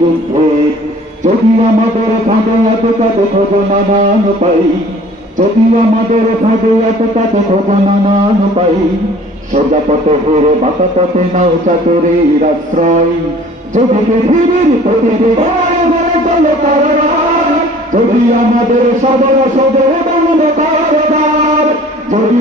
যুদ্ধে যদি আমাদের ফাঁদে এতটা দেখো নানান পাই যদি আমাদের ফাঁদে এতটা দেখো নানান পাই সোজা পথে হেরে বাঁকা পথে নাও চাতুরীর আশ্রয় যদি পৃথিবীর প্রতিটি চলো কারবার যদি আমাদের সদর সদর বন্ধ কারবার যদি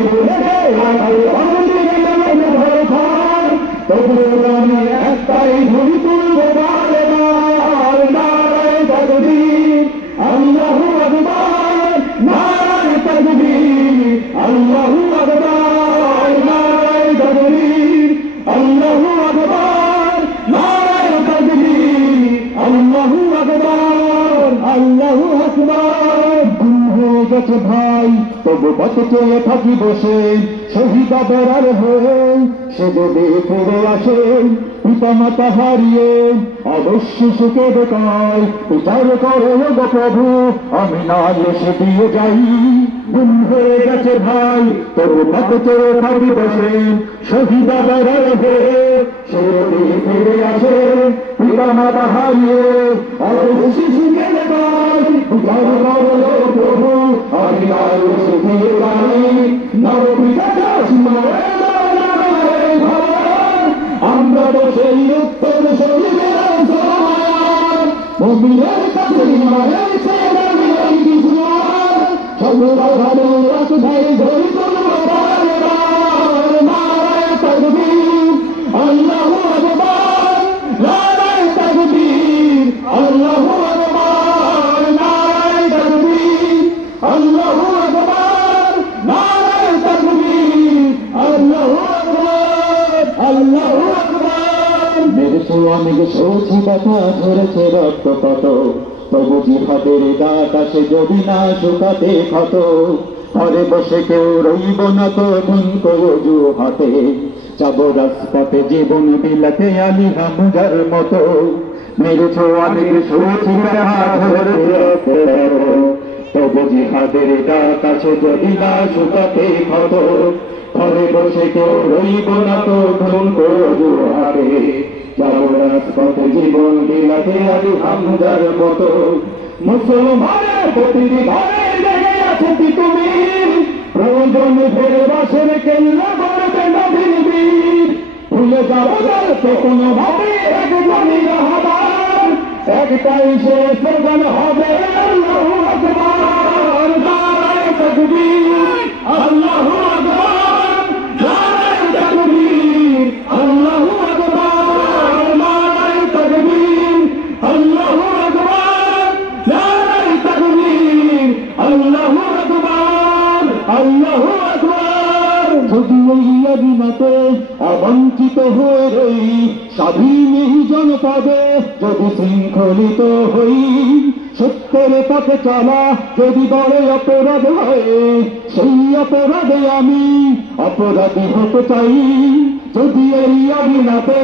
তবু আমি একটাই ধরি তুলব বারবার নারায় তাকবীর আল্লাহু আকবার নারায় তাকবীর আল্লাহু আকবার নারায় তাকবীর আল্লাহু আকবার নারায় তাকবীর আল্লাহু আকবার আল্লাহু আকবার হয়ে গেছে ভাই তবু পথে চলে থাকি বসে শহীদ বেড়ার হয়ে সে যদি ফিরে আসে পিতা মাতা হারিয়ে অবশ্য সুখে বেকায় বিচার করে গো প্রভু আমি না এসে দিয়ে যাই গুম হয়ে গেছে ভাই তবু পথে চলে থাকি বসে শহীদ বেড়ার হয়ে সে যদি ফিরে আসে পিতা মাতা হারিয়ে অবশ্য সুখে বেকায় বিচার করে প্রভু আমি না এসে দিয়ে যাই আমরা তো সেই উত্তর শরীরের সমান মুমিনের কাছে মায়ের সেবাই কিছু সর্বদা ভালো রাখবাই ধরি তুলব বারবার নারায় তাকবীর আল্লাহু আকবার নারায় তাকবীর আল্লাহু আকবার নারায় তাকবীর আল্লাহু আকবার নারায় তাকবীর আল্লাহু আকবার আল্লাহু আকবার মেরেছে অনেক সৌছি ব্যথা ধরেছে রক্ত কত তবু জিহাদের দাঁত আসে যদি না শুকাতে ক্ষত ঘরে বসে কেউ রইব না তো ঠুনক অজু হাতে যাবো রাজপথে জীবন বিলাতে আলী হামজার মতো মেরেছে অনেক সৌছি ব্যথা ধরেছে তবু জিহাদের দাঁত আসে যদি না শুকাতে ক্ষত ঘরে বসে কেউ রইব না তো ঠুনক অজু হাতে যাবো রাজপথে জীবন বিলাতে আলী হামজার মতো মুসলমানের প্রতিটি ঘরে লেগে আছে তুমি প্রয়োজন ফেরে বাসের কেল্লা করবে নবীর বীর ভুলে যাবো তো কোনো ভাবে একজনই রাহবার একটাই সে স্লোগান হবে আল্লাহু আকবার নারায়ে তাকবীর আল্লাহু আকবার নারায়ে তাকবীর আল্লাহু আকবার নারায়ে তাকবীর আল্লাহু আকবার নারায়ে তাকবীর আল্লাহু আকবার আল্লাহু আকবার যদি ওই আদিনাতে অবঞ্চিত হয়ে রই স্বাধীন জনপদে যদি শৃঙ্খলিত হই সত্যের পথে চলা যদি বড় অপরাধ হয় সেই অপরাধে আমি অপরাধী হতে চাই যদি এই অভিনাতে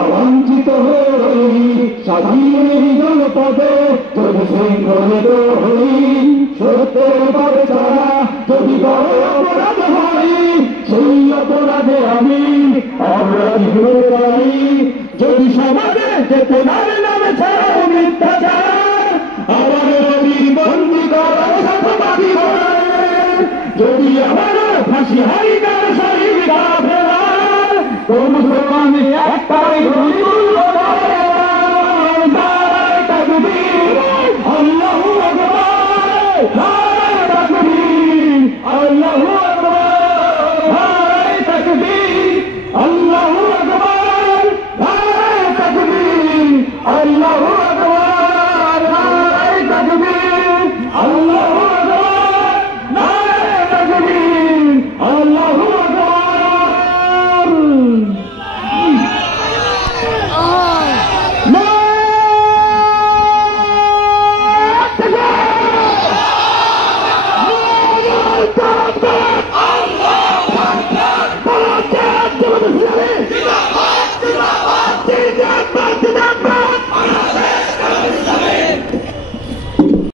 অবঞ্চিত হয়ে রই স্বাধীন জনপদে যদি শৃঙ্খলিত হই সত্যের পথে চলা যদি বড় অপরাধ হয় সেই অপরাধে আমি অপরাধী হতে চাই যদি সমাজে যেতে নামে নামে ছাড়াও মিথ্যাচার আমার নবীর বন্দী করার সাথবাদী যদি আমার ফাঁসি হারি কার শরীর ফেরার কোন আমি একটাই